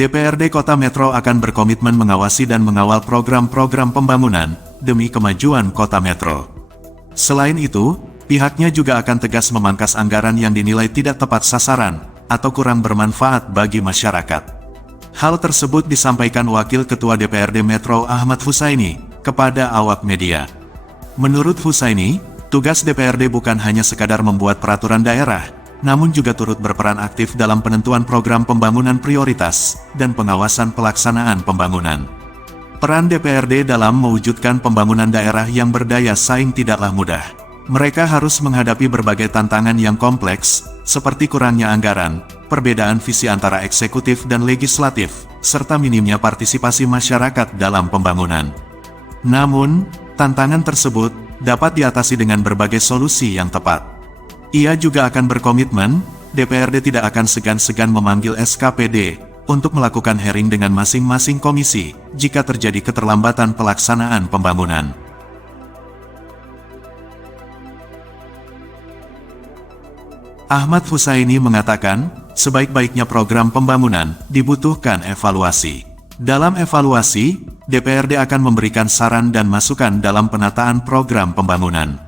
DPRD Kota Metro akan berkomitmen mengawasi dan mengawal program-program pembangunan demi kemajuan Kota Metro. Selain itu, pihaknya juga akan tegas memangkas anggaran yang dinilai tidak tepat sasaran atau kurang bermanfaat bagi masyarakat. Hal tersebut disampaikan Wakil Ketua DPRD Metro Ahmad Husaini kepada awak media. Menurut Husaini, tugas DPRD bukan hanya sekadar membuat peraturan daerah, namun juga turut berperan aktif dalam penentuan program pembangunan prioritas dan pengawasan pelaksanaan pembangunan. Peran DPRD dalam mewujudkan pembangunan daerah yang berdaya saing tidaklah mudah. Mereka harus menghadapi berbagai tantangan yang kompleks, seperti kurangnya anggaran, perbedaan visi antara eksekutif dan legislatif, serta minimnya partisipasi masyarakat dalam pembangunan. Namun, tantangan tersebut dapat diatasi dengan berbagai solusi yang tepat. Ia juga akan berkomitmen, DPRD tidak akan segan-segan memanggil SKPD untuk melakukan hearing dengan masing-masing komisi jika terjadi keterlambatan pelaksanaan pembangunan. Ahmad Husaini mengatakan, sebaik-baiknya program pembangunan dibutuhkan evaluasi. Dalam evaluasi, DPRD akan memberikan saran dan masukan dalam penataan program pembangunan.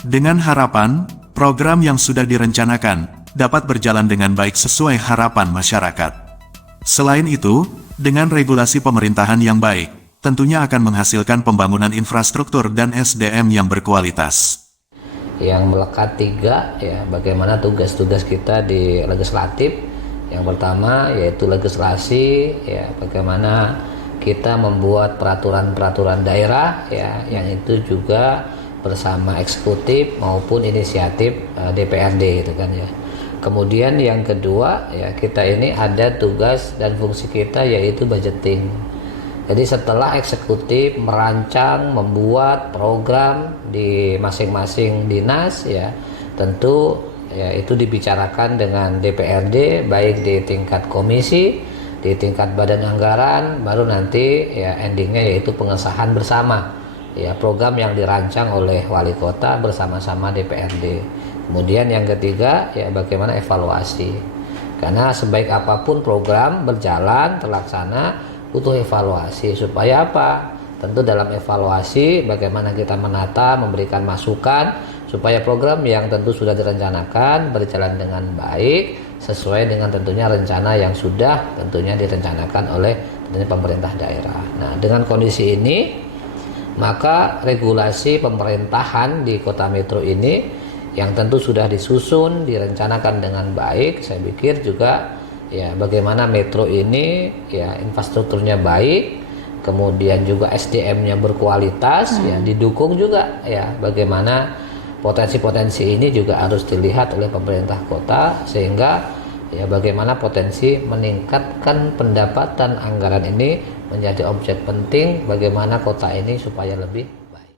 Dengan harapan, program yang sudah direncanakan dapat berjalan dengan baik sesuai harapan masyarakat. Selain itu, dengan regulasi pemerintahan yang baik, tentunya akan menghasilkan pembangunan infrastruktur dan SDM yang berkualitas. Yang melekat 3, ya, bagaimana tugas-tugas kita di legislatif. Yang pertama yaitu legislasi, ya, bagaimana kita membuat peraturan-peraturan daerah, ya, yang itu juga bersama eksekutif maupun inisiatif DPRD, itu kan ya. Kemudian yang kedua, ya, kita ini ada tugas dan fungsi kita yaitu budgeting. Jadi setelah eksekutif merancang, membuat program di masing-masing dinas, ya, tentu ya itu dibicarakan dengan DPRD baik di tingkat komisi, di tingkat badan anggaran, baru nanti ya endingnya yaitu pengesahan bersama. Ya, program yang dirancang oleh wali kota bersama-sama DPRD. Kemudian yang ketiga, ya, bagaimana evaluasi. Karena sebaik apapun program berjalan terlaksana butuh evaluasi. Supaya apa? Tentu dalam evaluasi bagaimana kita menata, memberikan masukan supaya program yang tentu sudah direncanakan berjalan dengan baik sesuai dengan tentunya rencana yang sudah tentunya direncanakan oleh tentunya pemerintah daerah. Nah, dengan kondisi ini maka regulasi pemerintahan di Kota Metro ini yang tentu sudah disusun, direncanakan dengan baik. Saya pikir juga ya bagaimana Metro ini ya infrastrukturnya baik, kemudian juga SDM-nya berkualitas, ya didukung juga ya bagaimana potensi-potensi ini juga harus dilihat oleh pemerintah kota sehingga ya bagaimana potensi meningkatkan pendapatan anggaran ini menjadi objek penting bagaimana kota ini supaya lebih baik.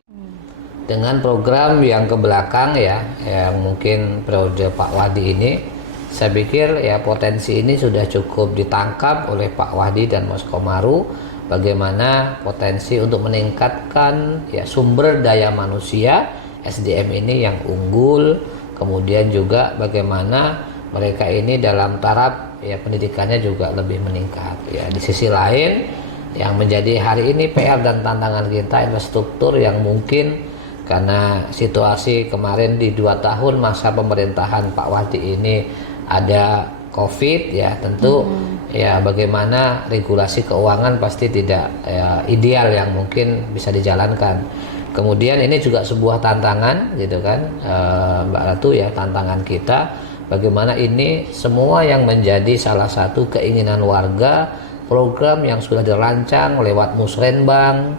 Dengan program yang ke belakang ya, yang mungkin periode Pak Wadi ini, saya pikir ya potensi ini sudah cukup ditangkap oleh Pak Wadi dan Mas Komaru, bagaimana potensi untuk meningkatkan ya sumber daya manusia SDM ini yang unggul, kemudian juga bagaimana mereka ini dalam taraf ya pendidikannya juga lebih meningkat. Ya di sisi lain yang menjadi hari ini PR dan tantangan kita infrastruktur yang mungkin karena situasi kemarin di 2 tahun masa pemerintahan Pak Wadi ini ada COVID ya tentu ya bagaimana regulasi keuangan pasti tidak ya, ideal yang mungkin bisa dijalankan. Kemudian ini juga sebuah tantangan gitu kan Mbak Ratu ya, tantangan kita bagaimana ini semua yang menjadi salah satu keinginan warga, program yang sudah dirancang lewat musrenbang,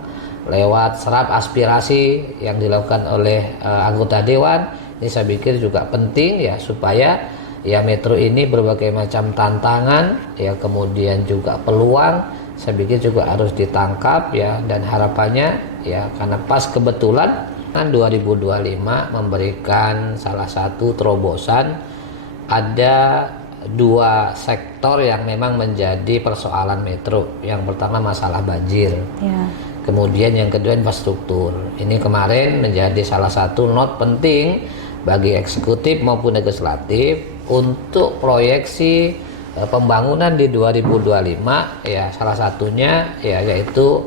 lewat serap aspirasi yang dilakukan oleh anggota dewan. Ini saya pikir juga penting ya supaya ya Metro ini berbagai macam tantangan ya kemudian juga peluang saya pikir juga harus ditangkap ya, dan harapannya ya karena pas kebetulan kan 2025 memberikan salah satu terobosan, ada 2 sektor yang memang menjadi persoalan Metro. Yang pertama masalah banjir ya. Kemudian yang kedua infrastruktur. Ini kemarin menjadi salah satu not penting bagi eksekutif maupun legislatif untuk proyeksi pembangunan di 2025 ya salah satunya ya yaitu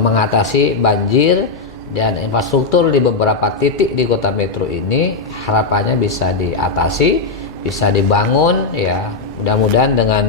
mengatasi banjir dan infrastruktur di beberapa titik di Kota Metro ini harapannya bisa diatasi, bisa dibangun ya. Mudah-mudahan dengan